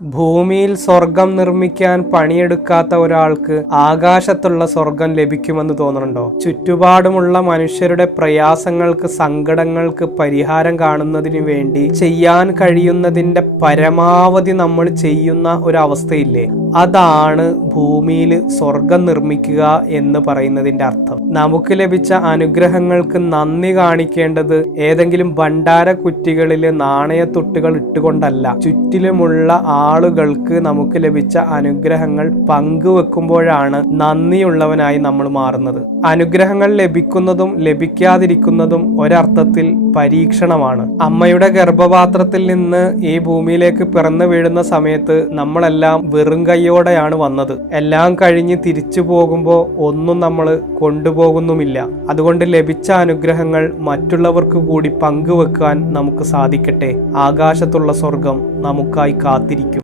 ഭൂമിയിൽ സ്വർഗം നിർമ്മിക്കാൻ പണിയെടുക്കാത്ത ഒരാൾക്ക് ആകാശത്തുള്ള സ്വർഗം ലഭിക്കുമെന്ന് തോന്നുന്നുണ്ടോ? ചുറ്റുപാടുമുള്ള മനുഷ്യരുടെ പ്രയാസങ്ങൾക്ക്, സങ്കടങ്ങൾക്ക് പരിഹാരം കാണുന്നതിന് വേണ്ടി ചെയ്യാൻ കഴിയുന്നതിന്റെ പരമാവധി നമ്മൾ ചെയ്യുന്ന ഒരവസ്ഥയില്ലേ? അതാണ് ഭൂമിയിൽ സ്വർഗം നിർമ്മിക്കുക എന്ന് പറയുന്നതിന്റെ അർത്ഥം. നമുക്ക് ലഭിച്ച അനുഗ്രഹങ്ങൾക്ക് നന്ദി കാണിക്കേണ്ടത് ഏതെങ്കിലും ഭണ്ഡാര കുറ്റികളിൽ നാണയത്തുട്ടുകൾ ഇട്ടുകൊണ്ടല്ല, ചുറ്റിലുമുള്ള ആളുകൾക്ക് നമുക്ക് ലഭിച്ച അനുഗ്രഹങ്ങൾ പങ്കുവെക്കുമ്പോഴാണ് നന്ദിയുള്ളവനായി നമ്മൾ മാറുന്നത്. അനുഗ്രഹങ്ങൾ ലഭിക്കുന്നതും ലഭിക്കാതിരിക്കുന്നതും ഒരർത്ഥത്തിൽ പരീക്ഷണമാണ്. അമ്മയുടെ ഗർഭപാത്രത്തിൽ നിന്ന് ഈ ഭൂമിയിലേക്ക് പിറന്നു വീഴുന്ന സമയത്ത് നമ്മളെല്ലാം വെറും കൈയോടെയാണ് വന്നത്. എല്ലാം കഴിഞ്ഞ് തിരിച്ചു പോകുമ്പോൾ ഒന്നും നമ്മൾ കൊണ്ടുപോകുന്നുമില്ല. അതുകൊണ്ട് ലഭിച്ച അനുഗ്രഹങ്ങൾ മറ്റുള്ളവർക്ക് കൂടി പങ്കുവെക്കാൻ നമുക്ക് സാധിക്കട്ടെ. ആകാശത്തുള്ള സ്വർഗം നമുക്കായി കാത്തിരിക്കും.